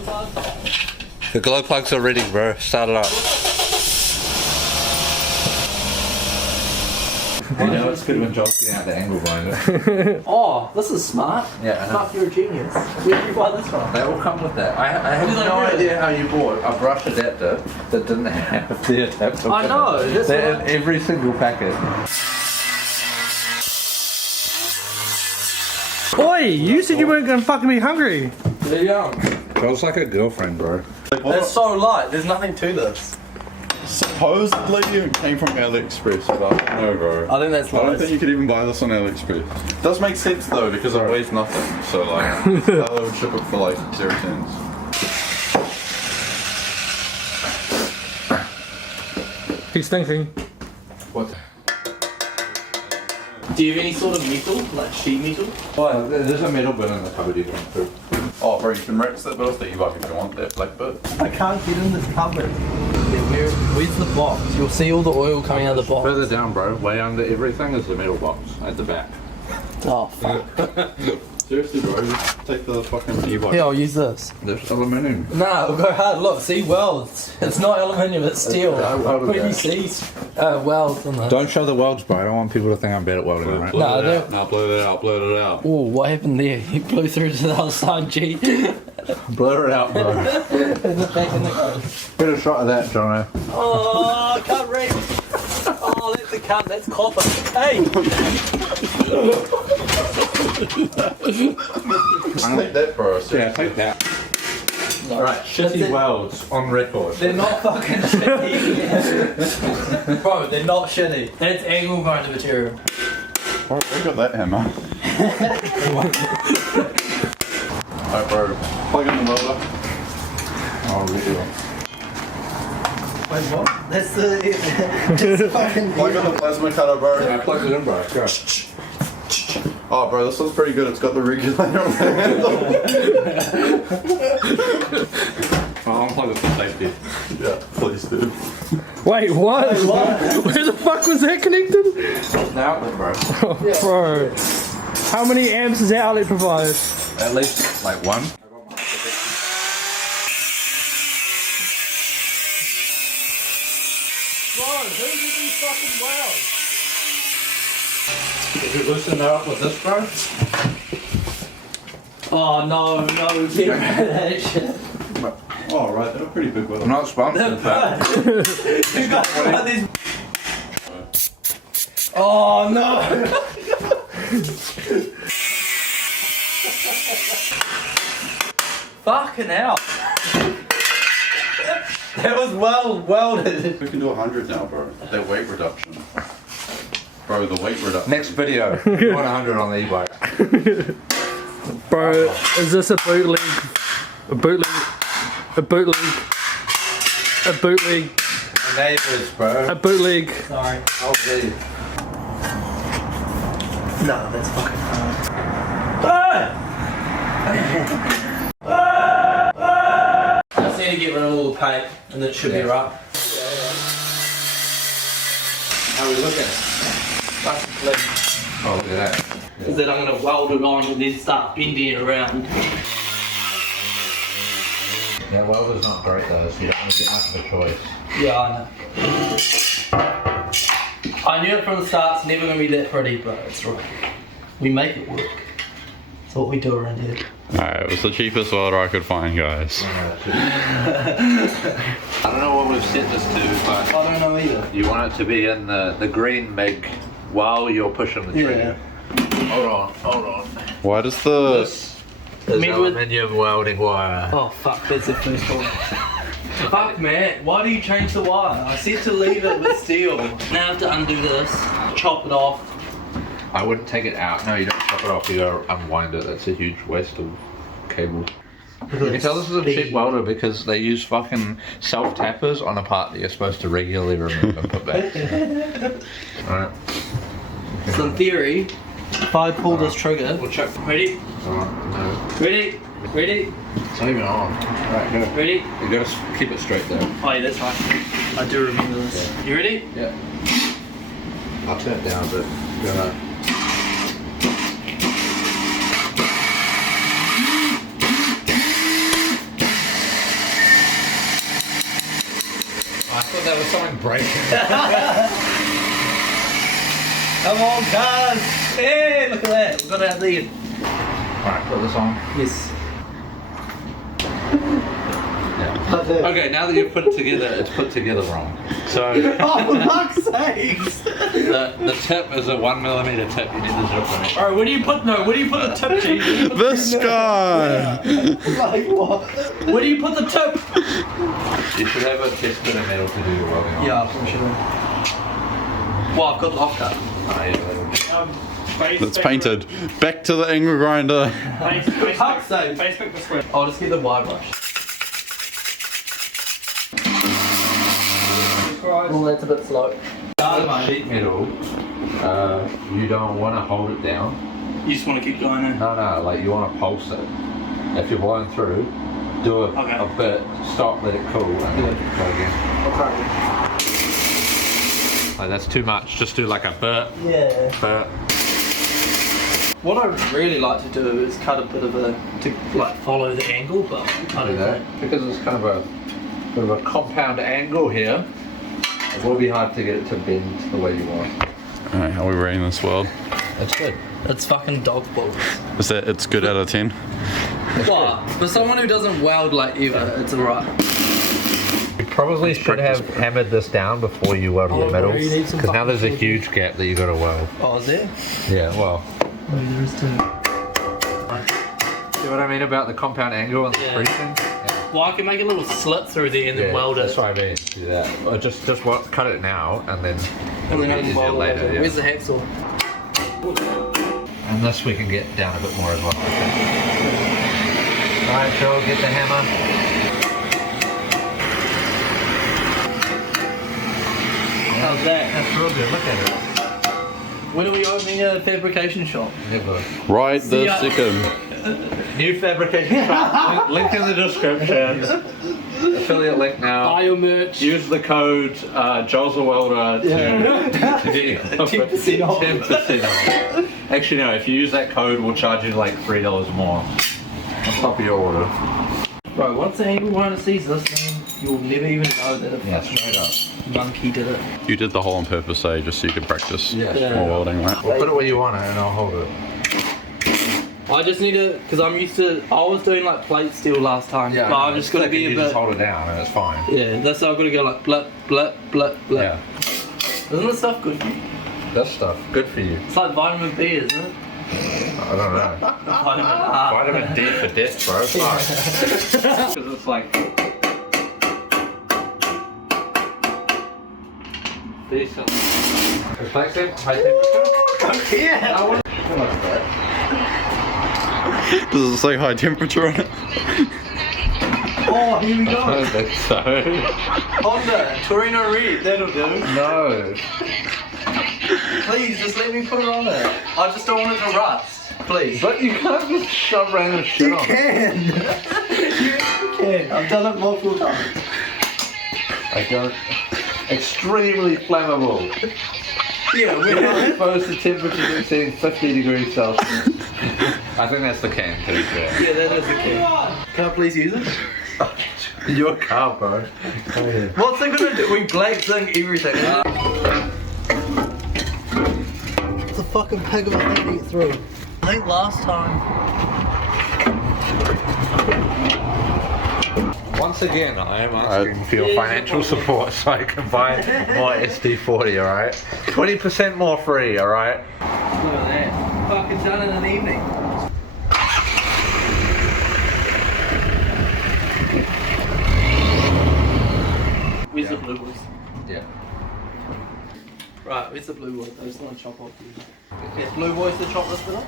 glow plug? The glow plugs are ready, bro. Start it up. You know it's good when John's getting out the angle grinder. Oh, this is smart. Yeah, I know. Fuck, you're a genius. Where did you buy this from? They all come with that. I have no idea how you bought a brush adapter that didn't have the adapter. I know. That's They're what in every single packet. Oi, you said you weren't gonna fucking be hungry. They're young. John's like a girlfriend, bro. It's so light. There's nothing to this. Supposedly it came from AliExpress, but I don't know, bro. I think that's I don't lies. think you could even buy this on AliExpress. Does make sense though, because it weighs nothing. So like, they would ship it for like 0 cents. He's thinking. What? Do you have any sort of metal, like sheet metal? Well, there's a metal bin in the cupboard you can put. Oh, bro, you can rinse that bit off the e-bike if you want, that black bit. I can't get in this cupboard. Where's the box? You'll see all the oil coming out of the box. Further down, bro, way under everything is the metal box at the back. Oh, fuck. Seriously, bro, just take the fucking e-bike. Here, I'll use this. There's aluminium. Nah, we'll go hard. Look, see welds. It's not aluminium, it's steel. welded When you that. see welds on this. Don't show the welds, bro. I don't want people to think I'm bad at welding, right? No, I don't. Now blow it out, blow it out. Oh, what happened there? He blew through to the other side, G. Blur it out, bro. In the back in the car. Get a shot of that, Jono. Oh, I can't read. Oh, that's a cunt. That's copper. Hey! Take that, bro. Yeah, take that. Alright, That's shitty it. welds on record. They're not fucking shitty. Bro, they're not shitty. That's angle grinder material. Bro, I got that hammer. Alright, bro. Plug in the welder. Oh, really? Wait, what? That's the fucking. Plug in the plasma cutter, bro. Yeah, plug it in, bro. Go. Oh, bro, this one's pretty good. It's got the regulator on the handle. I'll unplug it for safety. Yeah, please do. Wait, what? Where the fuck was that connected? The outlet, bro. Bro, how many amps does that outlet provide? At least, like, one. Bro, who did these fucking welds? If you loosen it up with this, bro. Oh, no, get rid of that shit. Oh, right, they're a pretty big I'm welder. not sponsored, but You guys got these. Oh, no. Fucking hell. That was well welded. We can do 100 now, bro. That weight reduction. Bro, the weight reduction. next video, 100 on the e-bike. Bro, is this a bootleg? A bootleg? A bootleg? A bootleg? Neighbours, bro. A bootleg? Sorry. I'll leave. No, that's fucking I just need to get rid of all the paint and it should be right. How are we looking? Fucking clean. Oh, look at that. Because then I'm going to weld it on and then start bending it around. Yeah, welder's not great though, so you don't want to get much of a choice. Yeah, I know. I knew it from the start, it's never going to be that pretty, but it's right. We make it work. That's what we do around here. Alright, it was the cheapest welder I could find, guys. I don't know what we've set this to, but I don't know either. you want it to be in the green MIG while you're pushing the trigger. Hold on. Why does the... There's Maybe with- aluminium welding wire. Oh fuck, that's the first one. Fuck man, why do you change the wire? I said to leave it with steel. Now I have to undo this, chop it off. I wouldn't take it out. No, you don't chop it off, you gotta unwind it. That's a huge waste of cable. You can tell this is a cheap welder because they use fucking self-tappers on a part that you're supposed to regularly remove and put back. Alright. So in theory, if I pull this trigger, We'll check. ready? No. Ready? Ready? It's not even on. Alright, go. Ready? You gotta keep it straight though. Oh yeah, that's right. I do remember this. Yeah. You ready? Yeah. I'll turn it down a bit. Go. there was something breaking. Come on, guys! Hey, look at that. We've got it out there. Alright, put this on. Yes. Okay, now that you've put it together, it's put together wrong. So Oh, for fuck's sakes! the tip is a 1mm tip. You need the zip on it. Alright, where do you put the tip, G? This guy! Like what? Where do you put the tip? You should have a test bit of metal to do your welding on. Yeah, I'm sure. Well, I've got lock up. Oh, yeah, that'll be- That's painted. Back to the angle grinder. Fuck's sake. Facebook this way. I'll just get the wire brush. Oh, that's a bit slow. With sheet metal, you don't want to hold it down. You just want to keep going in. No, like you want to pulse it. If you're blowing through, do a bit, stop, let it cool, and then try again. Like that's too much. Just do like a bit. Yeah. What I really like to do is cut a bit of to like follow the angle, but I don't know. Because it's kind of a bit of a compound angle here. It will be hard to get it to bend the way you want. Alright, how are we rating this world? That's good. It's fucking dog balls. Is that it's good out of 10? What? For someone who doesn't weld like ever, it's alright. You probably should have hammered this down before you weld your metals, you need some because now there's a fucking huge gap that you got to weld. Oh, is there? Yeah, well. Oh, there is too. See what I mean about the compound angle and the Yeah. creasing? Well, I can make a little slit through there and then weld it. That's what I mean. Do that. Or just cut it now and then And then I it'll be can easier weld it later. later. Yeah. Where's the hacksaw? And this we can get down a bit more as well. Okay. Alright, Joel, get the hammer. How's that? That's real good. Look at it. When are we opening a fabrication shop? Never. Right See this ya. second. New fabrication shop. Link in the description. Affiliate link now. Buy your merch. Use the code Joel's a welder to get 10% off. 10% off. Actually, no. If you use that code, we'll charge you like $3 more on top of your order. Bro, once the angle grinder sees this thing, you'll never even know that a Yeah, fucking straight up. monkey did it. You did the hole on purpose, eh? Just so you could practice Yeah. more welding, right? We'll put it where you want it, and I'll hold it. I just need to, because I'm used to, I was doing like plate steel last time, but I'm just going to be you a bit, just hold it down, and it's fine. yeah, that's how I've got to go like blip, blip, blip, blip. Yeah. Isn't this stuff good for you? This stuff, good for you. It's like vitamin B, isn't it? I don't know. Vitamin A. Vitamin D for death, bro. Fuck. Because it's like decent. Reflective, high temperature. Yeah. I want Does it say high temperature on it? Oh, here we I go. don't think so. Honda, Torino Red, that'll do. No. Please, just let me put it on there. I just don't want it to rust. Please. But you can't just shove random shit on it. can. You can. I've done it multiple times. I don't. Extremely flammable. Yeah, we're You're not. exposed to temperatures exceeding 50 degrees Celsius. I think that's the can, to be fair. Yeah, that is the can. Can I please use it? Your car, bro. What's it gonna do? We black zinc everything. It's a fucking pig of a thing to get through. I think last time. Once again, I am asking for your financial support so I can buy more SD40, alright? 20% more free, alright? Look at that. Fucking done in an evening. Where's the blue boys? Yeah. Right, where's the blue boys? I just want to chop off these. Is blue boys to chop this bit off?